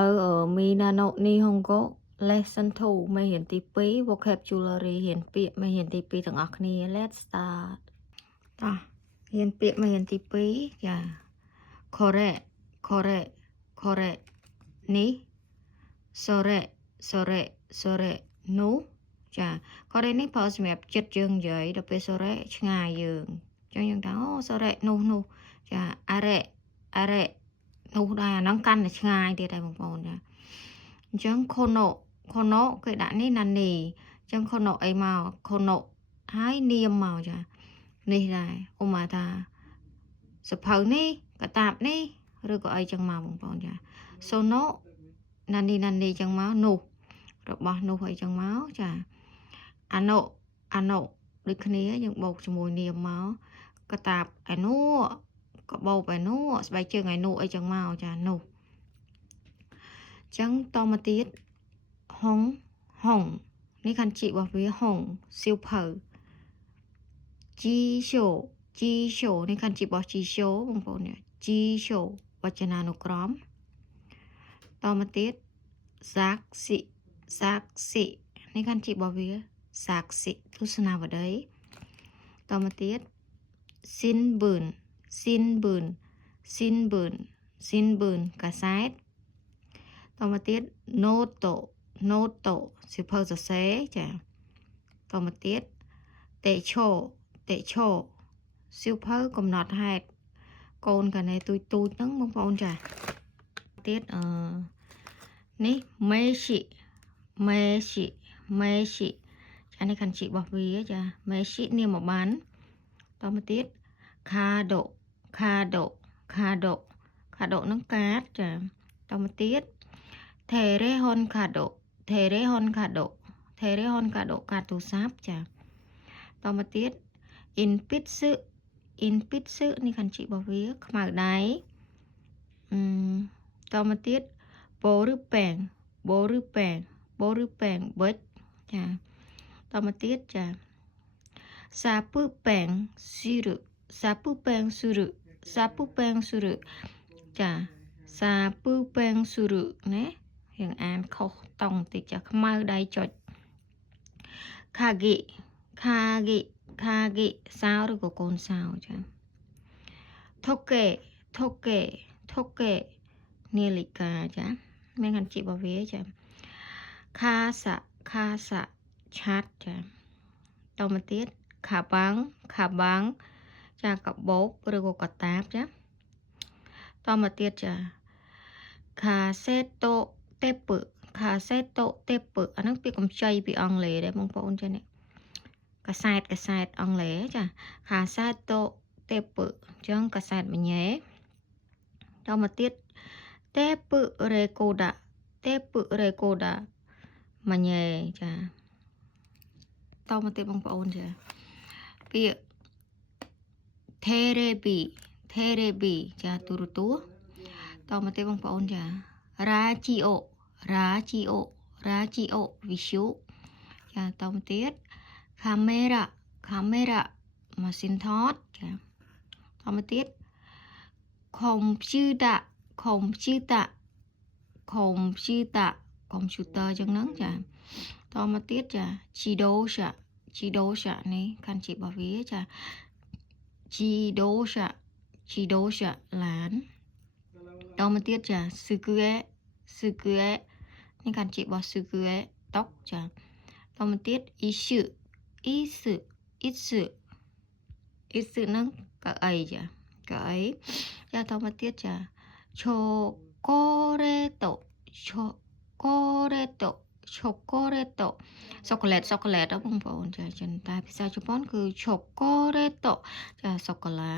មើលMinano Nihongo Lesson 2មេរៀនទី2 Vocabulary រៀនពាក្យមេរៀនទី2ទាំងអស់គ្នា Let's start តោះរៀនពាក្យមេរៀនទី2ចា Correct Correct Correct នេះ Sore Sore Sore នោះចា Correct នេះប្រើសម្រាប់ចិត្តយើងនិយាយដល់ពេល Sore ឆ្ងាយយើងអញ្ចឹងយើងថាអូ Sore នោះចា Are Are នោះដែរអាហ្នឹងកាន់តែឆ្ងាយទៀតដែរបងប្អូនចាអញ្ចឹង Kono គេដាក់នេះណានីអញ្ចឹង Kono អីមក Kono ហើយនាមមកចានេះដែរឧបមាថាសភៅនេះកតាបនេះឬក៏អីចឹងមកបងប្អូនចា Sono ណានីអញ្ចឹងមកនោះរបស់នោះអីចឹងមកចា Ano ដូចគ្នាយើងបូកជាមួយនាមមកកតាបឯនោះកបោបឯនោះស្បែកជើងឯនោះអីចឹងមកចានោះចឹងតមកទៀតហុងនេះខាន់ជីរបស់វាហុងសៀវភៅជីឈូនេះខាន់ជីរបស់ជីឈូបងប្អូនជីឈូវចនានុក្រមតមកទៀតសាក់ស៊ីនេះខាន់ជីរបស់វាសាក់ស៊ីទស្សនាវដ្តីតមកទៀតស៊ីនប៊ឺនកាសែតតមកទៀត note សៀវភៅសរសេរចាតមកទៀតតេឆោសៀវភៅកំណត់ហេតុកូនកណែទូចហ្នឹងបងប្អូនចាទៀតនេះមេស៊ីចានេះខាន់ជីរបស់វាចាមេស៊ីនាមបានតមកទៀតខាដូហ្នឹងកាតចាតមកទៀតថេរេហុនកាដូកាតទូរស័ព្ទចាតមកទៀត inpitsu នេះខាន់ជីរបស់វាខ្មៅដៃតមកទៀតបូរឺប៉ែងប៊ិចចាតមកទៀតចាសាពឺប៉ែងស៊ឺរឺចាសាពឺប៉ែងស៊ឺរឺណាយើងអានខុសតង់តិចចាខ្មៅដៃចុចខាហ្គីសៅឬក៏កូនសៅចាថុកេនាឡិកាចាមានខាន់ជីរបស់វាចាខាសាឆាត់ចាតមកទៀតខាបាំងចាកបោបឬក៏កតាបចាតមកទៀតចាខាសេតូតេពអាហ្នឹងពាក្យកម្ចីពីអង់គ្លេសដែរបងប្អូនចានេះកាសែតអង់គ្លេសចាខាសេតូតេពអញ្ចឹងកាសែតម្ញែតមកទៀតតេពរេកូដាម្ញែចាតមកទៀតបងប្អូនចាពាក្យថេរេប៊ីចាទូរទស្សន៍តមកទៀតបងប្អូនចារ៉ាជីអូវិទ្យុចាតមកទៀតកាមេរ៉ាម៉ាស៊ីនថតចាតមកទៀតកុំព្យូទ័រចឹងហ្នឹងចាតមកទៀតចាជីដូសានេះខាន់ជីរបស់វាចាជីដូសាឡានតមកទៀតចាស៊ឺគឿនេះកាន់ជីរបស់ស៊ឺគឿតុកចាតមកទៀតអ៊ីស៊ឺហ្នឹងកៅអីចាតមកទៀតចាឆូកូរ៉េតូសូកូឡេតបងប្អូនចាចិនតែភាសាជប៉ុនគឺឆូកូឡេតចាសូកូឡា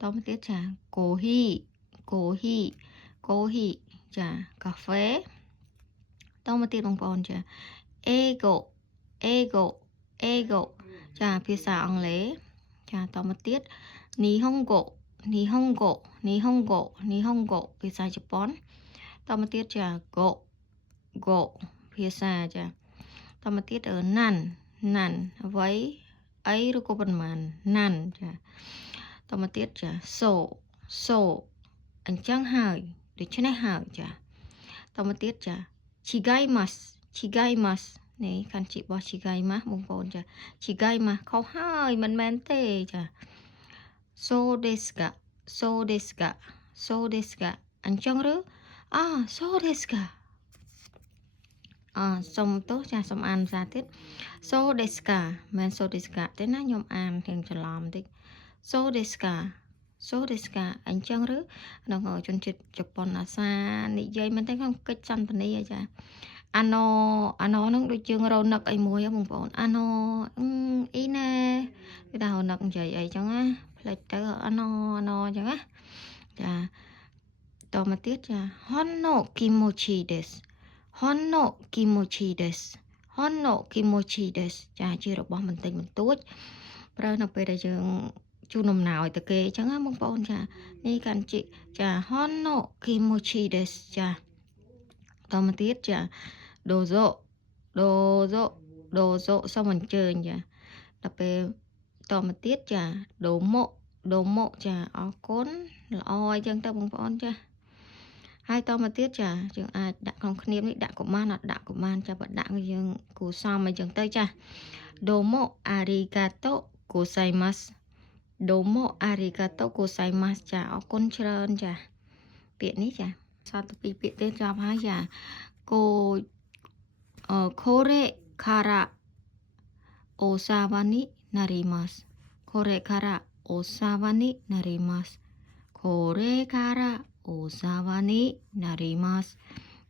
តមកទៀតចាកូហ៊ីចាកាហ្វេតមកទៀតបងប្អូនចាអេហ្គោចាភាសាអង់គ្លេសចាតមកទៀតនីហុងហ្គោភាសាជប៉ុនតមកទៀតចាហ្គោភាសាចាតមកទៀតណាន់អ្វីអីឬក៏ប៉ុន្មានណាន់ចាតមកទៀតចាសូអញ្ចឹងហើយដូច្នេះហើយចា តមកទៀតចាchigaimasu នេះកាន់ជីបោះ chigaimasu បងប្អូនចា chigaimasu ខុសហើយមិនមែនទេចា so desu ka អញ្ចឹងឬso desu ka សុំទោសចាសុំអានភាសាទៀត so desu ka មិន so desu ka ទេណាខ្ញុំអានទាំងច្រឡំបន្តិច so desu ka អញ្ចឹងឬក្នុងជនជាតិជប៉ុនអាសានិយាយមែនទេក្នុងកិច្ចសន្ទនាចាអាណហ្នឹងដូចយើងរនឹកអីមួយបងប្អូនអាណអ៊ីណែគេថារនឹកនិយាយអីចឹងណាផ្លេចទៅអាណអញ្ចឹងណាចាតមកទៀតចា honno kimochi desu ចាជារបស់បន្តិចបន្តួចប្រើនៅពេលដែលយើងជូនដំណើរទៅគេអញ្ចឹងណាបងប្អូនចានេះកាន់ជីចា honno kimochi desu ចាតមកទៀតចា dozo សូមអញ្ជើញចាដល់ពេលតមកទៀតចា domo ចាអរគុណល្អអញ្ចឹងទៅបងប្អូនចាហើយតមកទៀតចាយើងអាចដាក់ក្នុងគ្នានេះដាក់កុមារអត់ដាក់កុមារចាបើដាក់យើងគូសំអញ្ចឹងទៅចា domo arigato gozaimasu ចាអរគុណច្រើនចាពាក្យនេះចាសតពីពាក្យទៀតចប់ហើយចាkore kara osawa ni narimasu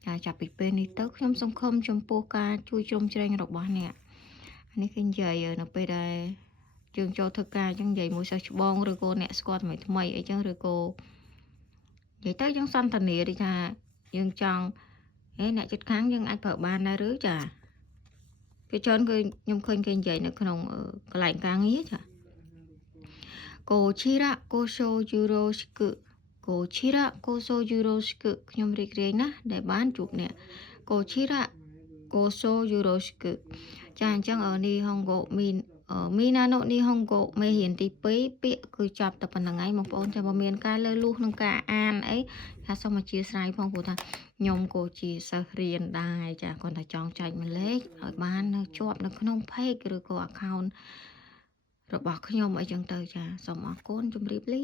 ចាចាប់ពីពេលនេះទៅខ្ញុំសង្ឃឹមចំពោះការជួយជ្រោមជ្រែងរបស់អ្នកនេះគឺនិយាយនៅពេលដែលយើងចូលធ្វើការអញ្ចឹងនិយាយមួយសិស្សច្បងឬក៏អ្នកស្គាល់ថ្មីអីចឹងឬក៏និយាយទៅយើងសន្ទនាដូចថាយើងចង់អ្នកចិត្តខាងយើងអាចប្រើបានដែរឬចាគេច្រើនគឺខ្ញុំឃើញគេនិយាយនៅក្នុងកន្លែងការងារចាKochira koso yoroshiku ខ្ញុំរីករាយណាស់ដែលបានជួបអ្នក Kochira koso yoroshiku ចាអញ្ចឹងនេះហុងកូមីណាណូនេះហុងកូមេរៀនទី2ពាក្យគឺចាប់តែប៉ុណ្្នឹងហើយបងប្អូនចាំបើមានការលើលួសក្នុងការអានអីថាសូមអធិស្ឋានផងព្រោះថាខ្ញុំក៏ជាសិស្សរៀនដែរចាគាត់តែចង់ចែកម្លែកឲ្យបាននៅជាប់នៅក្នុង page ឬក៏ account របស់ខ្ញុំអីចឹងទៅចាសូមអរគុណជម្រាបលា